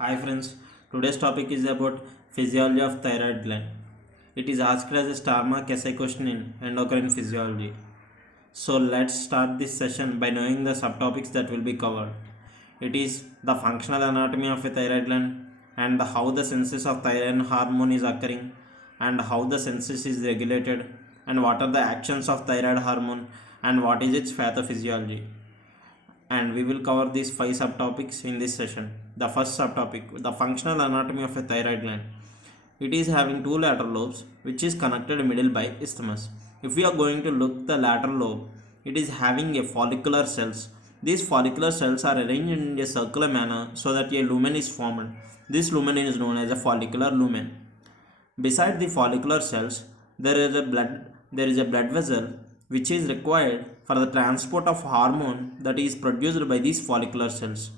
Hi friends, today's topic is about physiology of thyroid gland. It is asked as a star mark essay question in endocrine physiology. So let's start this session by knowing the subtopics that will be covered. It is the functional anatomy of a thyroid gland and how the synthesis of thyroid hormone is occurring and how the synthesis is regulated and what are the actions of thyroid hormone and what is its pathophysiology, and we will cover these five subtopics in this session. The first subtopic, the functional anatomy of a thyroid gland. It is having two lateral lobes which is connected middle by isthmus. If we are going to look the lateral lobe, it is having a follicular cells. These follicular cells are arranged in a circular manner so that a lumen is formed. This lumen is known as a follicular lumen. Beside the follicular cells, there is a blood vessel which is required for the transport of hormone that is produced by these follicular cells.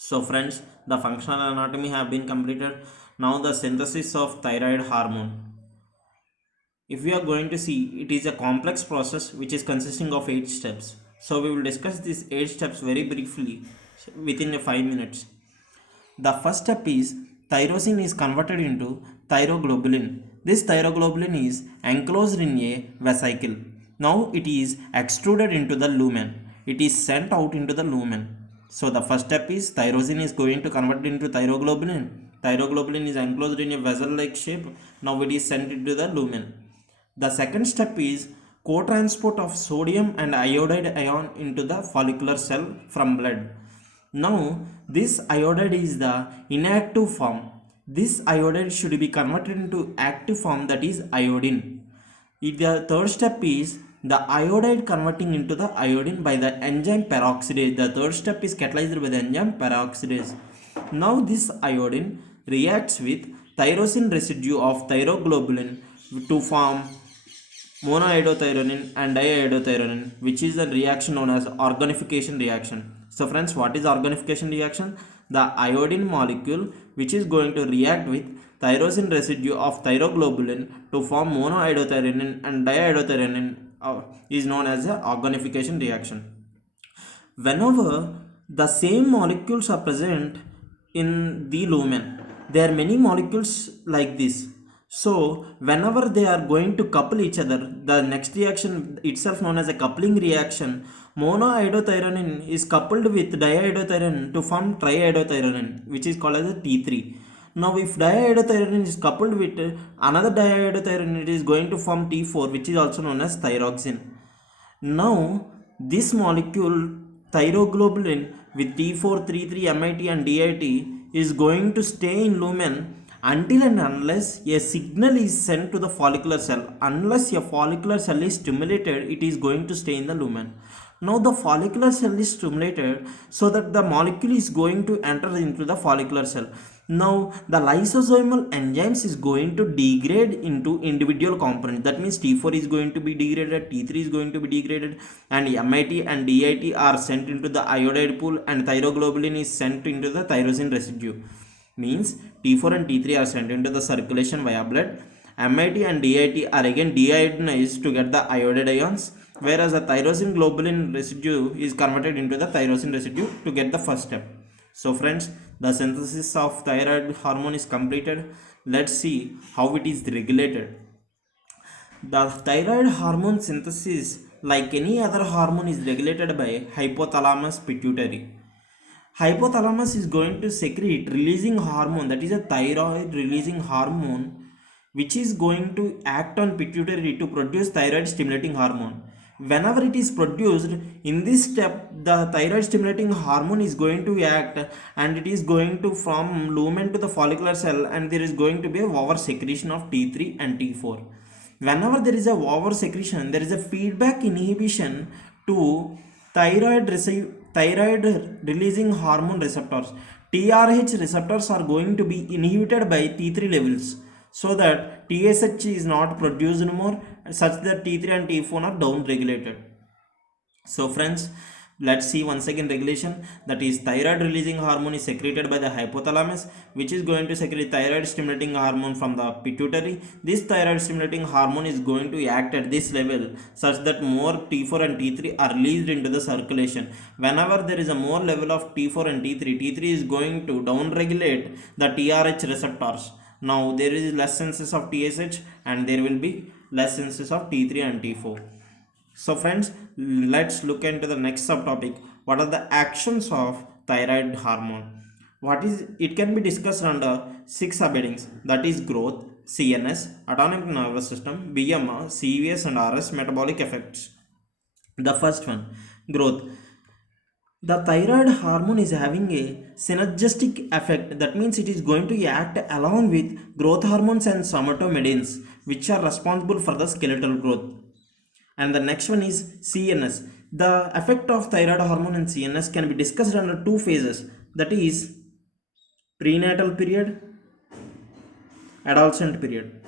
So friends, the functional anatomy have been completed. Now the synthesis of thyroid hormone. If we are going to see, it is a complex process which is consisting of 8 steps. So we will discuss these 8 steps very briefly within a 5 minutes. The first step is tyrosine is converted into thyroglobulin. This thyroglobulin is enclosed in a vesicle. Now it is extruded into the lumen. It is sent out into the lumen. So the first step is tyrosine is going to convert into thyroglobulin. Thyroglobulin is enclosed in a vessel-like shape. Now it is sent into the lumen. The second step is co-transport of sodium and iodide ion into the follicular cell from blood. Now, this iodide is the inactive form. This iodide should be converted into active form, that is iodine. The third step is the iodide converting into the iodine by the enzyme peroxidase. The third step is catalyzed by the enzyme peroxidase. Now, this iodine reacts with tyrosine residue of thyroglobulin to form monoiodothyronine and diiodothyronine, which is a reaction known as organification reaction. So friends, what is organification reaction? The iodine molecule which is going to react with tyrosine residue of thyroglobulin to form monoiodothyronine and diiodothyronine is known as a organification reaction. Whenever the same molecules are present in the lumen, there are many molecules like this. So whenever they are going to couple each other, the next reaction itself known as a coupling reaction, monoiodothyronine is coupled with diiodothyronine to form triiodothyronine, which is called as a T3. Now if diiodothyronine is coupled with another diiodothyronine, it is going to form T4, which is also known as thyroxine. Now, this molecule thyroglobulin with T433 MIT and DIT is going to stay in lumen until and unless a signal is sent to the follicular cell. Unless a follicular cell is stimulated, it is going to stay in the lumen. Now the follicular cell is stimulated so that the molecule is going to enter into the follicular cell. Now the lysosomal enzymes is going to degrade into individual components. That means T4 is going to be degraded, T3 is going to be degraded, and MIT and DIT are sent into the iodide pool, and thyroglobulin is sent into the tyrosine residue. Means T4 and T3 are sent into the circulation via blood. MIT and DIT are again deiodinized to get the iodide ions, whereas the tyrosine globulin residue is converted into the tyrosine residue to get the first step. So friends, the synthesis of thyroid hormone is completed. Let's see how it is regulated. The thyroid hormone synthesis, like any other hormone, is regulated by hypothalamus pituitary. Hypothalamus is going to secrete releasing hormone, that is a thyroid releasing hormone, which is going to act on pituitary to produce thyroid stimulating hormone. Whenever it is produced in this step, the thyroid stimulating hormone is going to act, and it is going to from lumen to the follicular cell, and there is going to be a over secretion of T3 and T4. Whenever there is a over secretion, there is a feedback inhibition to thyroid releasing hormone receptors. TRH receptors are going to be inhibited by T3 levels, so that TSH is not produced more, such that T3 and T4 are down regulated. So friends, Let's see once again regulation, that is thyroid releasing hormone is secreted by the hypothalamus, which is going to secrete thyroid stimulating hormone from the pituitary. This thyroid stimulating hormone is going to act at this level such that more T4 and T3 are released into the circulation. Whenever there is a more level of T4 and T3, T3 is going to downregulate the TRH receptors. Now there is less senses of TSH and there will be less senses of T3 and T4. So friends, let's look into the next subtopic. What are the actions of thyroid hormone? What is it can be discussed under 6 subheadings, that is growth, CNS, autonomic nervous system, BMR, CVS and RS, metabolic effects. The first one, growth. The thyroid hormone is having a synergistic effect, that means it is going to act along with growth hormones and somatomedins, which are responsible for the skeletal growth. And the next one is CNS. The effect of thyroid hormone in CNS can be discussed under two phases, that is prenatal period, adolescent period.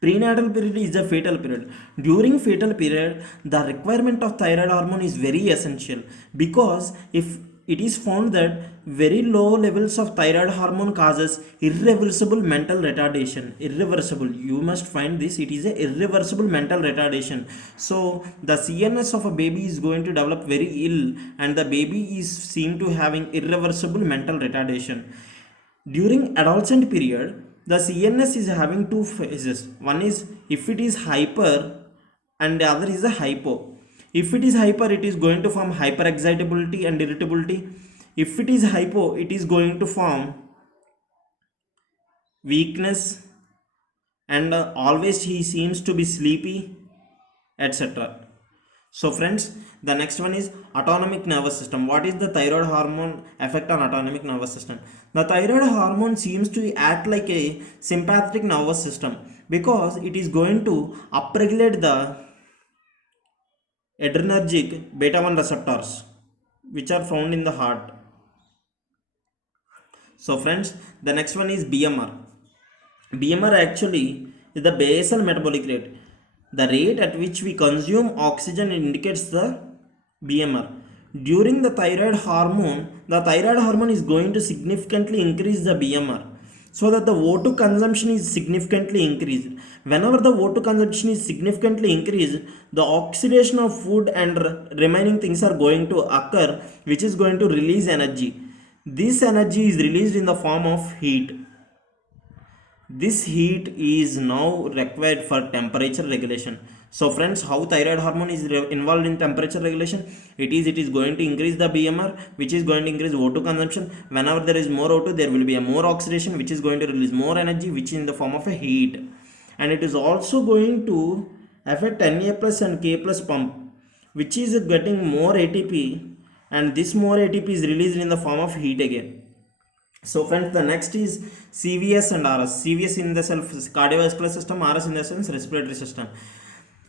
Prenatal period is the fetal period. During fetal period, the requirement of thyroid hormone is very essential, because if it is found that very low levels of thyroid hormone causes irreversible mental retardation. Irreversible, you must find this, it is a irreversible mental retardation. So the CNS of a baby is going to develop very ill, and the baby is seen to having irreversible mental retardation. During adolescent period, the CNS is having two phases. One is if it is hyper and the other is a hypo. If it is hyper, it is going to form hyperexcitability and irritability. If it is hypo, it is going to form weakness and always he seems to be sleepy, etc. So friends, the next one is autonomic nervous system. What is the thyroid hormone effect on autonomic nervous system? The thyroid hormone seems to act like a sympathetic nervous system, because it is going to upregulate the adrenergic beta 1 receptors, which are found in the heart. So friends, the next one is BMR. BMR actually is the basal metabolic rate. The rate at which we consume oxygen indicates the BMR. During the thyroid hormone is going to significantly increase the BMR, so that the O2 consumption is significantly increased. Whenever the O2 consumption is significantly increased, the oxidation of food and remaining things are going to occur, which is going to release energy. This energy is released in the form of heat. This heat is now required for temperature regulation. So friends, how thyroid hormone is involved in temperature regulation? It is going to increase the BMR, which is going to increase O2 consumption. Whenever there is more O2, there will be a more oxidation, which is going to release more energy, which is in the form of a heat. And it is also going to affect Na plus and K plus pump, which is getting more ATP, and this more ATP is released in the form of heat again. So friends, the next is CVS and RS. CVS in the self cardiovascular system, RS in the sense respiratory system.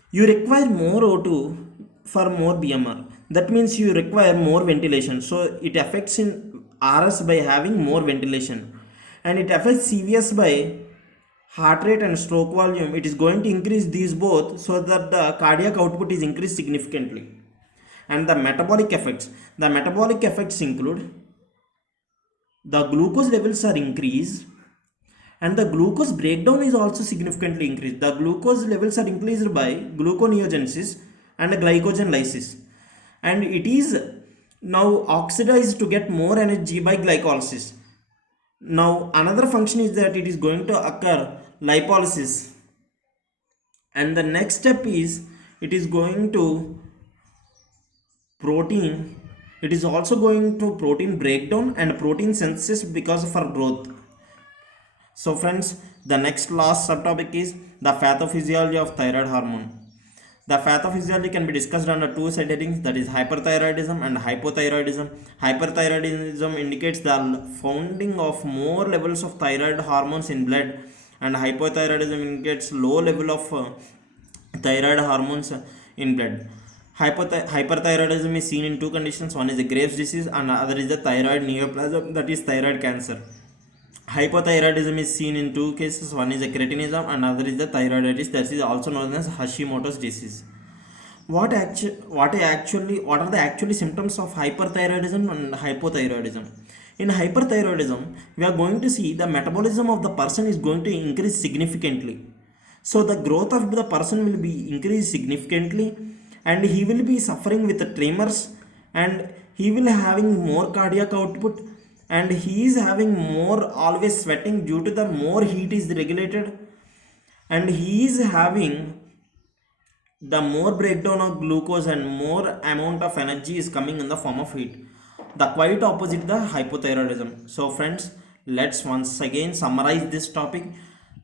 You require more O2 for more BMR. That means you require more ventilation. So it affects in RS by having more ventilation, and it affects CVS by heart rate and stroke volume. It is going to increase these both, so that the cardiac output is increased significantly. And the metabolic effects. The metabolic effects include the glucose levels are increased, and the glucose breakdown is also significantly increased. The glucose levels are increased by gluconeogenesis and glycogen lysis, and it is now oxidized to get more energy by glycolysis. Now another function is that it is going to occur lipolysis, and the next step is it is going to protein, it is also going to protein breakdown and protein synthesis because of our growth. So friends, the next last subtopic is the pathophysiology of thyroid hormone. The pathophysiology can be discussed under two headings, that is hyperthyroidism and hypothyroidism. Hyperthyroidism indicates the founding of more levels of thyroid hormones in blood, and hypothyroidism indicates low level of thyroid hormones in blood. Hyperthyroidism is seen in two conditions. One is the Graves' disease and other is the thyroid neoplasm, that is thyroid cancer. Hypothyroidism is seen in two cases. One is a cretinism and other is the thyroiditis, that is also known as Hashimoto's disease. What are the actually symptoms of hyperthyroidism and hypothyroidism? In hyperthyroidism, we are going to see the metabolism of the person is going to increase significantly. So the growth of the person will be increased significantly, and he will be suffering with the tremors, and he will having more cardiac output, and he is having more always sweating due to the more heat is regulated, and he is having the more breakdown of glucose and more amount of energy is coming in the form of heat. The quite opposite the hypothyroidism. So friends, let's once again summarize this topic.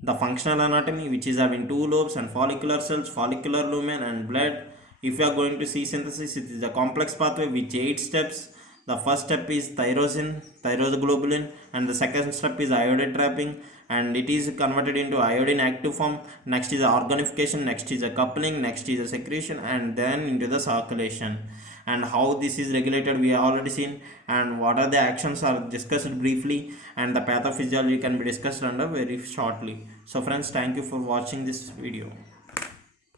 The functional anatomy, which is having two lobes and follicular cells, follicular lumen and blood. If you are going to see synthesis, it is a complex pathway with 8 steps. The first step is tyrosine, thyroglobulin, and the second step is iodide trapping, and it is converted into iodine active form. Next is organification, next is a coupling, next is a secretion, and then into the circulation. And how this is regulated we have already seen, and what are the actions are discussed briefly, and the pathophysiology can be discussed under very shortly. So friends, thank you for watching this video.